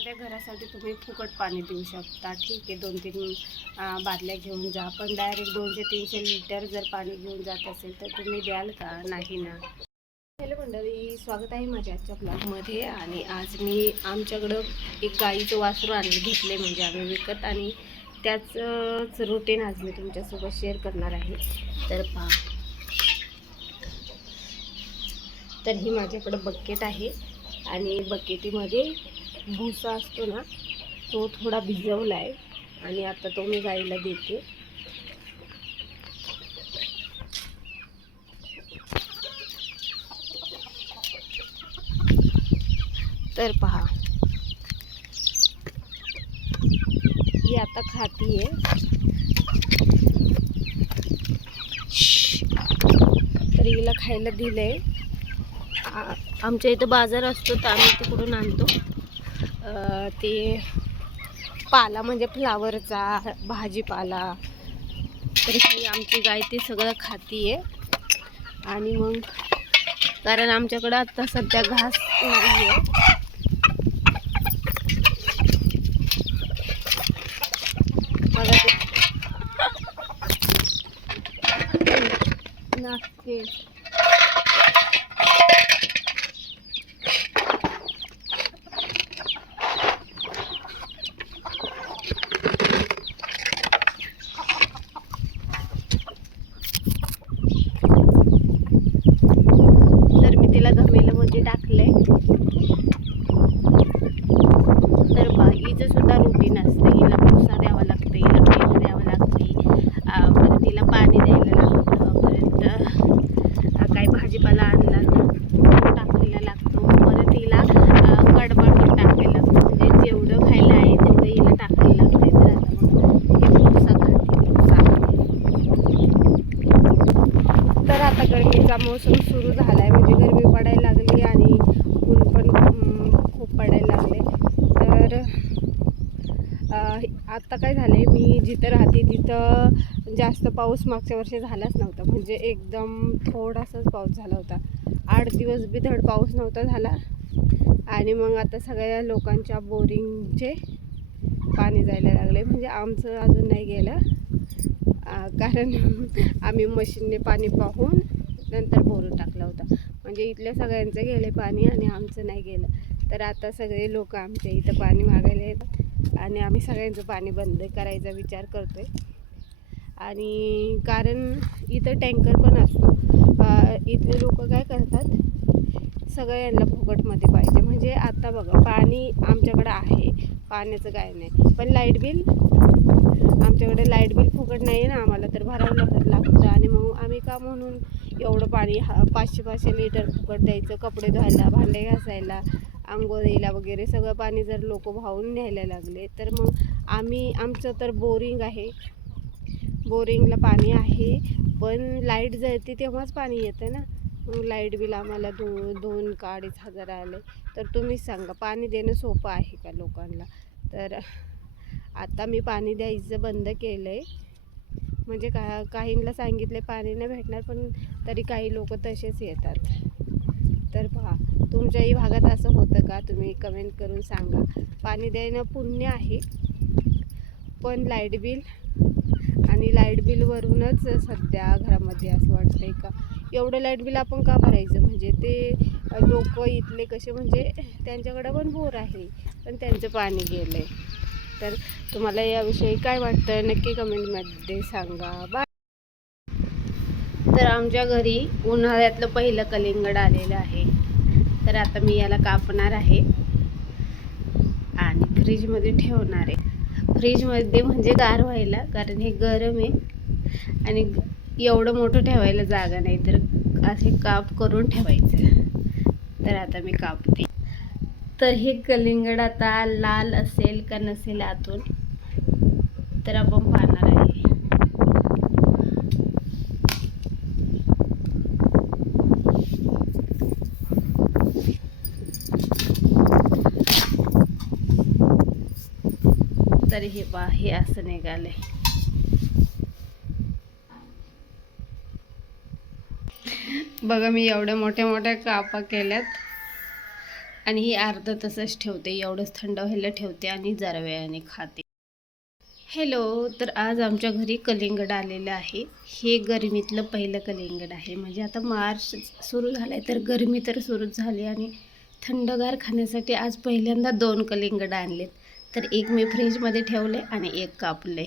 आपल्या घरासाठी तुम्ही फुकट पाणी देऊ शकता. ठीक आहे दोन तीन बादल्या घेऊन जा. पण डायरेक्ट दोनशे तीनशे लिटर जर पाणी घेऊन जात असेल तर तुम्ही द्याल का? नाही ना. हॅलो मंडळी स्वागत आहे माझ्या आजच्या ब्लॉगमध्ये आणि आज मी आमच्याकडं एक गाईचं वासरू आणलं घेतले म्हणजे आम्ही विकत. आणि त्याचंच रुटीन आज मी तुमच्यासोबत शेअर करणार आहे. तर पहा. तर ही माझ्याकडं बकेट आहे. आणि बकेटीमध्ये भुसा असतो ना तो थोडा भिजवला आहे आणि आता तो मी गाईला देते. तर पहा. ही आता खाती आहे तर हिला खायला दिलंय. आहे आमच्या इथं बाजार असतो तर आम्ही तिकडून आणतो. ते पाला म्हणजे फ्लावरचा भाजीपाला. तर ही आमची गाय ते सगळं खाती आहे आणि मग कारण आमच्याकडं आत्ता सध्या घास नाही आहे बघा ते. नाचते तर मी तिला घमेल्यामध्ये टाकलंय तर बागीचं सुद्धा रुटीन असते हिला भुसा द्यावा लागतं हिला पेंड द्यावं लागते अं, परत तिला पाणी द्यायला लागतं परत अं, काही भाजीपाला आणला तो टाकायला लागतो परत तिला अं, कडबड पण टाकायला लागतं म्हणजे जेवढं खायला आहे तेवढं हिला टाकायला लागते तर आता मग हे भुसा खाते भुसा तर आता गरमीचा मोसम सुरू झाला आहे म्हणजे गरमी पडायला लागली आणि ऊन पण खूप पडायला लागले. तर आत्ता काय झालं आहे मी जिथं राहते तिथं जास्त पाऊस मागच्या वर्षी झालाच नव्हता. म्हणजे एकदम थोडासाच पाऊस झाला होता. आठ दिवस बी धड पाऊस नव्हता झाला. आणि मग आता सगळ्या लोकांच्या बोरिंगचे पाणी जायला लागले. म्हणजे आमचं अजून नाही गेलं. कारण आम्ही मशीनने पाणी पाहून नंतर भरून टाकला होता. म्हणजे इथल्या सगळ्यांचं गेले पाणी आणि आमचं नाही गेलं. तर आता सगळे लोक आमच्या इथं पाणी मागायला येतात. आणि आम्ही सगळ्यांचं पाणी बंद करायचा विचार करतोय. आणि कारण इथं टँकर पण असतो. इथले लोक काय करतात? सगळ्यांना फुकटमध्ये पाहिजे. म्हणजे आता बघा पाणी आमच्याकडं आहे. पाण्याचं काय नाही. पण लाइट बिल? आमच्याकडे लाइट बिल फुकट नाही आहे ना आम्हाला. तर भरावं लागत लागतं. आणि मग आम्ही का म्हणून एवढं पाणी हा पाचशे पाचशे लिटर फुकट द्यायचं कपडे धुवायला भांडे घासायला आंघोळीला वगैरे सगळं पाणी जर लोक वाहून न्यायला लागले तर मग आम्ही आमचं तर बोरिंग आहे. बोरिंगला पाणी आहे पण लाइट जळते तेव्हाच पाणी येतं ना. मग लाइट बिल आम्हाला दो दोन का अडीच हजार आले. तर तुम्हीच सांगा पाणी देणं सोपं आहे का लोकांना? तर आता मी पाणी द्यायचं बंद केलं आहे म्हणजे का काहींना सांगितले पाणी नाही भेटणार पण तरी काही लोक तसेच येतात. तर पहा तुमच्याही भागात असं होतं का? तुम्ही कमेंट करून सांगा. पाणी देणं पुण्य आहे पण लाइट बिल आणि लाइट बिलवरूनच सध्या घरामध्ये असं वाटतंय का? एवढं लाइट बिल आपण का भरायचं? म्हणजे ते लोक इथले कसे म्हणजे त्यांच्याकडं पण बोर आहे पण त्यांचं पाणी गेलं आहे तर तुम्हाला याविषयी काय वाटतं नक्की कमेंटमध्ये सांगा. बाय तर आमच्या घरी उन्हाळ्यातलं पहिलं कलिंगड आलेलं आहे. तर आता मी याला कापणार आहे आणि फ्रीजमध्ये ठेवणार आहे. फ्रीजमध्ये म्हणजे गार व्हायला कारण हे गरम आहे आणि एवढं मोठं ठेवायला जागा नाही तर असे काप करून ठेवायचं. तर आता मी कापते. तर हे कलिंगड आता लाल असेल का नसेल आतून तर आपण पाहणार आहे. तर हे बा हे असं निघालंय. बघा मी एवढ्या मोठ्या मोठ्या कापा केल्यात. आणि हे अर्ध तसंच ठेवते एवढंच थंड व्हायला ठेवते आणि जरा वेळाने खाते. हॅलो तर आज आमच्या घरी कलिंगड आलेलं आहे. हे गरमीतलं पहिलं कलिंगड आहे. म्हणजे आता मार्च सुरू झाला आहे तर गरमी तर सुरूच झाली आणि थंडगार खाण्यासाठी आज पहिल्यांदा दोन कलिंगड आणलेत. तर एक मी फ्रीजमध्ये ठेवले आणि एक कापले